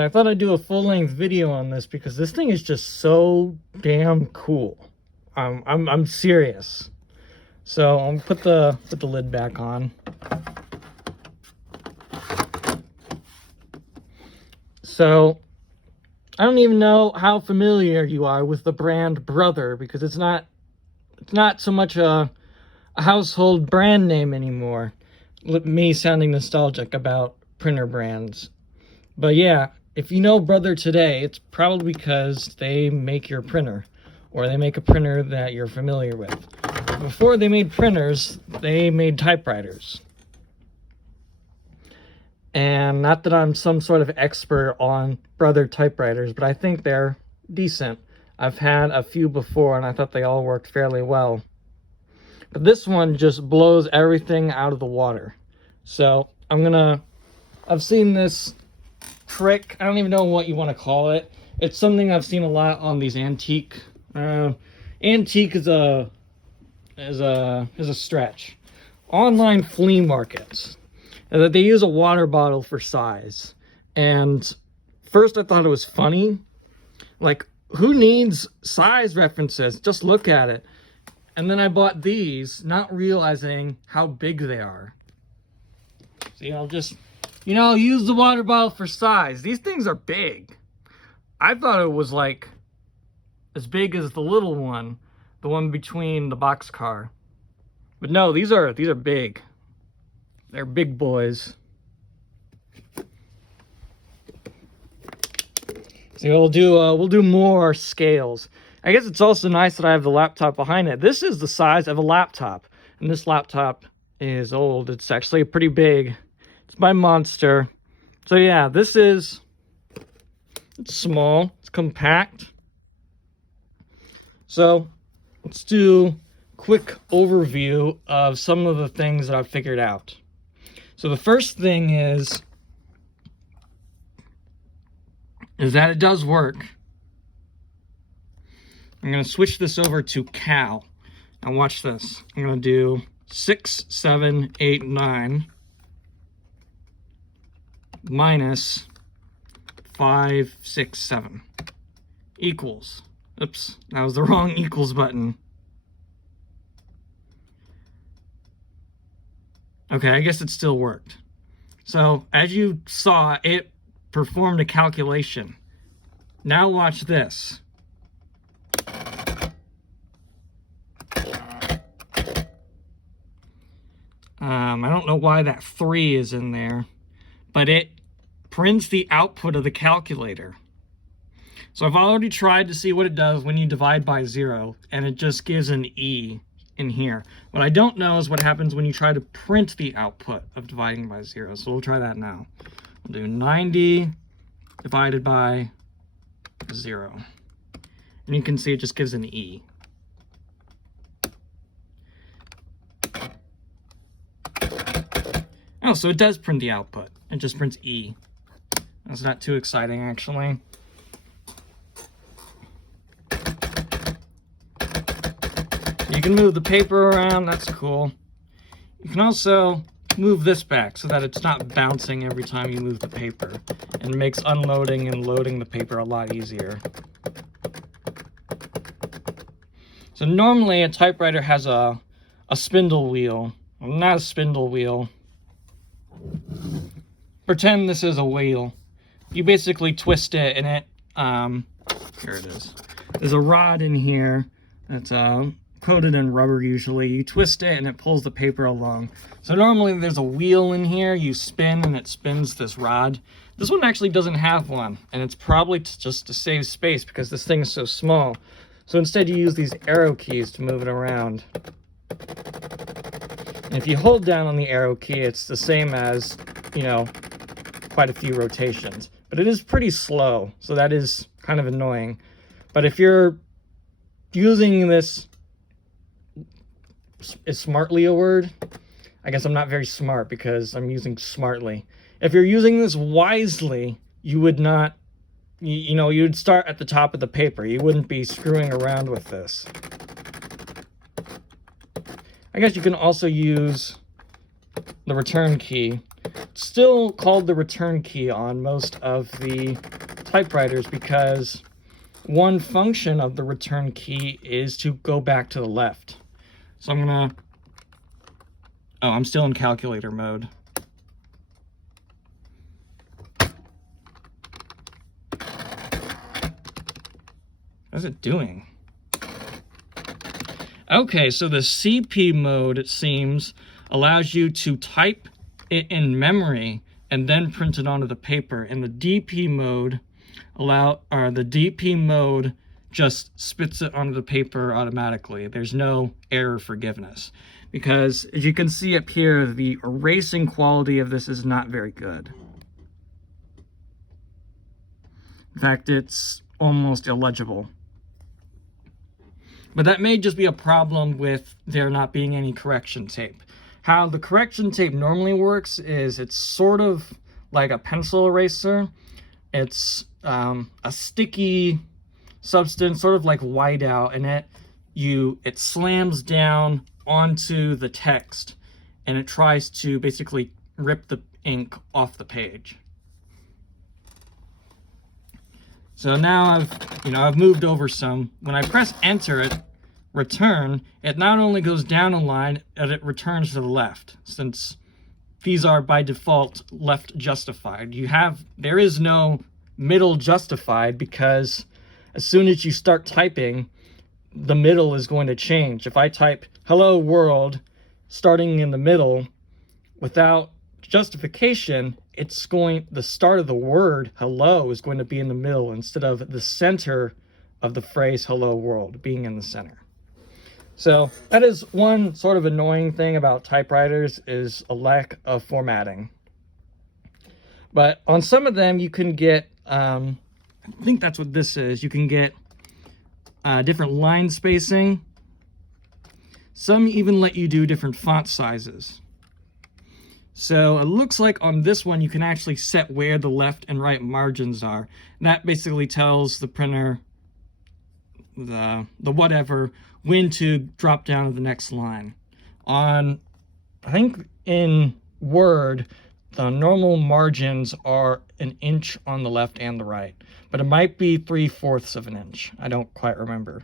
said, I thought I'd do a full-length video on this because this thing is just so damn cool. I'm serious. So I'll put the lid back on. So I don't even know how familiar you are with the brand Brother, because it's not so much a household brand name anymore. Me sounding nostalgic about printer brands. But yeah, if you know Brother today, it's probably because they make your printer, or they make a printer that you're familiar with. Before they made printers, they made typewriters. And not that I'm some sort of expert on Brother typewriters, but I think they're decent. I've had a few before, and I thought they all worked fairly well. But this one just blows everything out of the water. So I've seen this trick. I don't even know what you want to call it. It's something I've seen a lot on these antique. Antique is a stretch. Online flea markets. That they use a water bottle for size. And first I thought it was funny. Like, who needs size references? Just look at it. And then I bought these, not realizing how big they are. See, I'll just, use the water bottle for size. These things are big. I thought it was like as big as the little one, the one between the boxcar. But no, these are big. They're big boys. So we'll do more scales. I guess it's also nice that I have the laptop behind it. This is the size of a laptop, and this laptop is old. It's actually pretty big. It's my Monster. So yeah, it's small. It's compact. So let's do a quick overview of some of the things that I've figured out. So the first thing is that it does work. I'm going to switch this over to Cal. Now watch this. I'm going to do 6, 7, 8, 9 minus 5, 6, 7 equals. Oops, that was the wrong equals button. Okay, I guess it still worked. So, as you saw, it performed a calculation. Now watch this. I don't know why that 3 is in there, but it prints the output of the calculator. So I've already tried to see what it does when you divide by 0, and it just gives an E in here. What I don't know is what happens when you try to print the output of dividing by 0. So we'll try that now. We'll do 90 divided by 0. And you can see it just gives an E. Oh, so it does print the output. It just prints E. That's not too exciting, actually. You can move the paper around, that's cool. You can also move this back so that it's not bouncing every time you move the paper, and makes unloading and loading the paper a lot easier. So normally a typewriter has a spindle wheel. Well, not a spindle wheel. Pretend this is a wheel. You basically twist it and it, here it is. There's a rod in here that's coated in rubber usually. You twist it and it pulls the paper along. So normally there's a wheel in here, you spin and it spins this rod. This one actually doesn't have one, and it's probably just to save space because this thing is so small. So instead you use these arrow keys to move it around. And if you hold down on the arrow key, it's the same as, quite a few rotations. But it is pretty slow, so that is kind of annoying. But if you're using this, is smartly a word? I guess I'm not very smart because I'm using smartly. If you're using this wisely, you would not, you would start at the top of the paper. You wouldn't be screwing around with this. I guess you can also use the return key It's still called the return key on most of the typewriters because one function of the return key is to go back to the left. So I'm gonna, oh, I'm still in calculator mode. What's it doing? Okay, so the CP mode, it seems, allows you to type it in memory and then print it onto the paper. And the DP mode the DP mode just spits it onto the paper automatically. There's no error forgiveness. Because as you can see up here, the erasing quality of this is not very good. In fact, it's almost illegible. But that may just be a problem with there not being any correction tape. How the correction tape normally works is it's sort of like a pencil eraser. It's a sticky substance, sort of like whiteout, and it slams down onto the text, and it tries to basically rip the ink off the page. So now I've moved over some. When I press enter it, return, it not only goes down a line, but it returns to the left, since these are by default left justified. There is no middle justified, because as soon as you start typing, the middle is going to change. If I type hello world starting in the middle without justification, the start of the word hello is going to be in the middle instead of the center of the phrase hello world being in the center. So that is one sort of annoying thing about typewriters, is a lack of formatting. But on some of them you can get, I think that's what this is, you can get different line spacing. Some even let you do different font sizes. So it looks like on this one you can actually set where the left and right margins are. And that basically tells the printer, the whatever, when to drop down to the next line. I think in Word, the normal margins are 1 inch on the left and the right, but it might be 3/4 of an inch. I don't quite remember.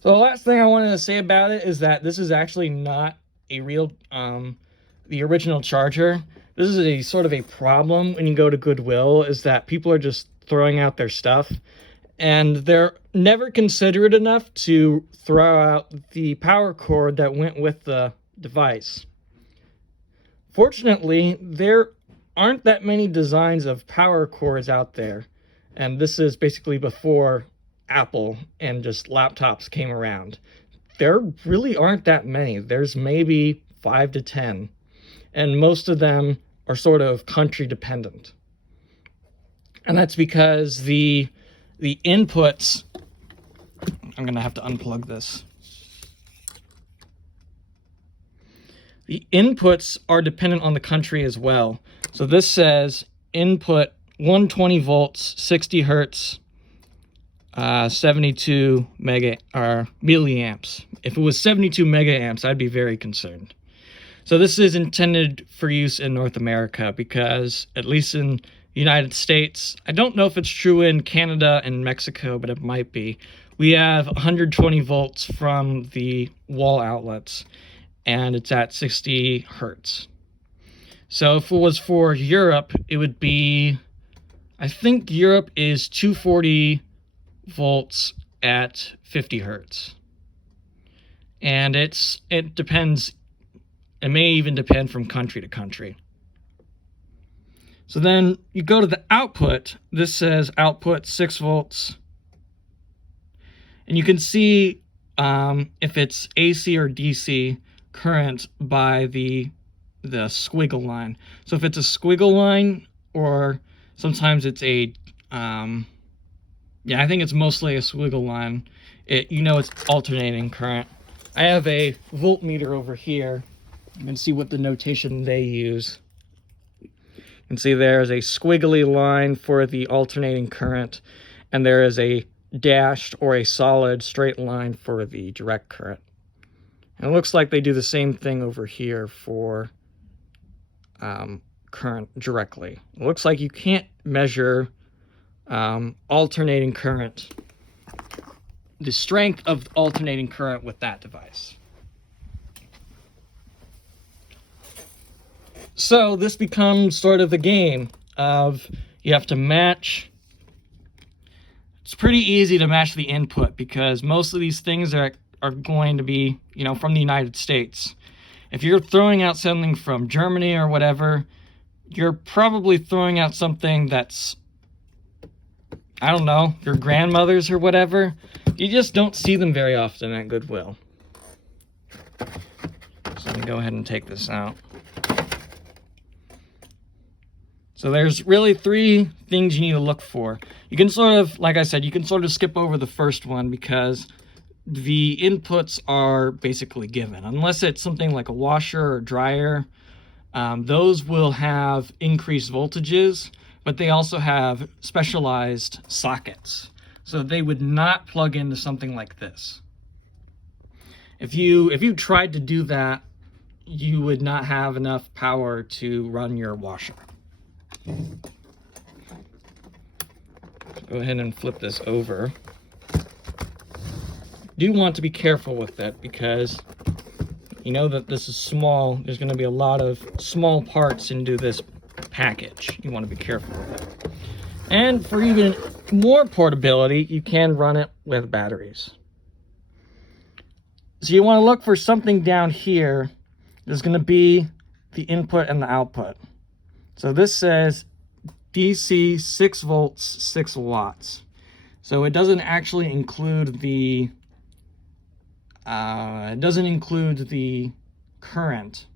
So the last thing I wanted to say about it is that this is actually not a real, the original charger. This is a sort of a problem when you go to Goodwill, is that people are just throwing out their stuff, and they're never considerate enough to throw out the power cord that went with the device. Fortunately, there aren't that many designs of power cords out there, and this is basically before Apple and just laptops came around. There really aren't that many. There's maybe 5 to 10, and most of them are sort of country dependent. And that's because the inputs, I'm gonna have to unplug this. The inputs are dependent on the country as well. So this says input 120 volts, 60 hertz, 72 milliamps. If it was 72 megaamps, I'd be very concerned. So this is intended for use in North America, because at least in the United States, I don't know if it's true in Canada and Mexico, but it might be, we have 120 volts from the wall outlets, and it's at 60 hertz. So if it was for Europe, it would be, I think Europe is 240 volts at 50 hertz. And it depends, it may even depend from country to country. So then you go to the output. This says output 6 volts. And you can see if it's AC or DC current by the squiggle line. So if it's a squiggle line, or sometimes it's a, I think it's mostly a squiggle line, it's alternating current. I have a voltmeter over here. You can see what the notation they use. You can see there's a squiggly line for the alternating current, and there is a dashed or a solid straight line for the direct current. And it looks like they do the same thing over here for current directly. It looks like you can't measure alternating current, the strength of alternating current with that device. So this becomes sort of the game of you have to match. It's pretty easy to match the input because most of these things are going to be, you know, from the United States. If you're throwing out something from Germany or whatever, you're probably throwing out something that's, I don't know, your grandmother's or whatever. You just don't see them very often at Goodwill. So let me go ahead and take this out. So there's really 3 things you need to look for. You can sort of, like I said, you can sort of skip over the first one because the inputs are basically given. Unless it's something like a washer or dryer, those will have increased voltages, but they also have specialized sockets. So they would not plug into something like this. If you tried to do that, you would not have enough power to run your washer. Go ahead and flip this over. Do want to be careful with that because you know that this is small. There's going to be a lot of small parts into this package. You want to be careful with it. And for even more portability, you can run it with batteries. So you want to look for something down here. There's going to be the input and the output. So this says DC 6 volts, 6 watts. So it doesn't actually include the current.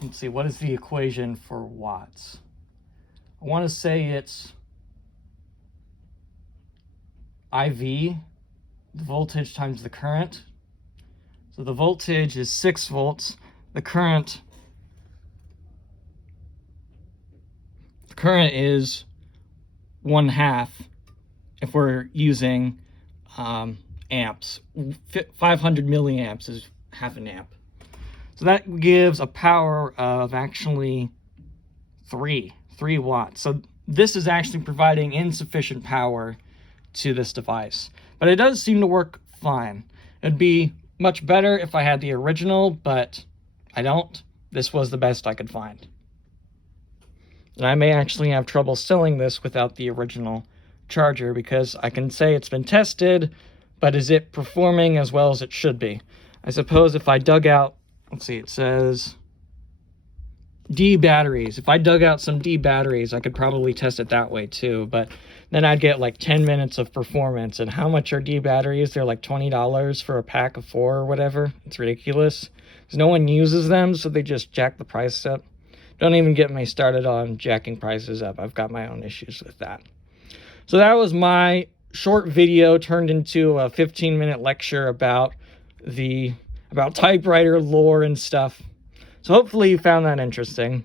Let's see, what is the equation for watts? I want to say it's IV, the voltage times the current. So the voltage is 6 volts. The current is 1/2 if we're using amps. 500 milliamps is half an amp. So that gives a power of actually 3 watts. So this is actually providing insufficient power to this device. But it does seem to work fine. It'd be much better if I had the original, but I don't. This was the best I could find. And I may actually have trouble selling this without the original charger because I can say it's been tested, but is it performing as well as it should be? I suppose if I dug out, let's see, it says D batteries. If I dug out some D batteries, I could probably test it that way too, but then I'd get like 10 minutes of performance. And how much are D batteries? They're like $20 for a pack of 4 or whatever. It's ridiculous. Because no one uses them, so they just jack the price up. Don't even get me started on jacking prices up. I've got my own issues with that. So that was my short video turned into a 15-minute lecture about typewriter lore and stuff. So hopefully you found that interesting.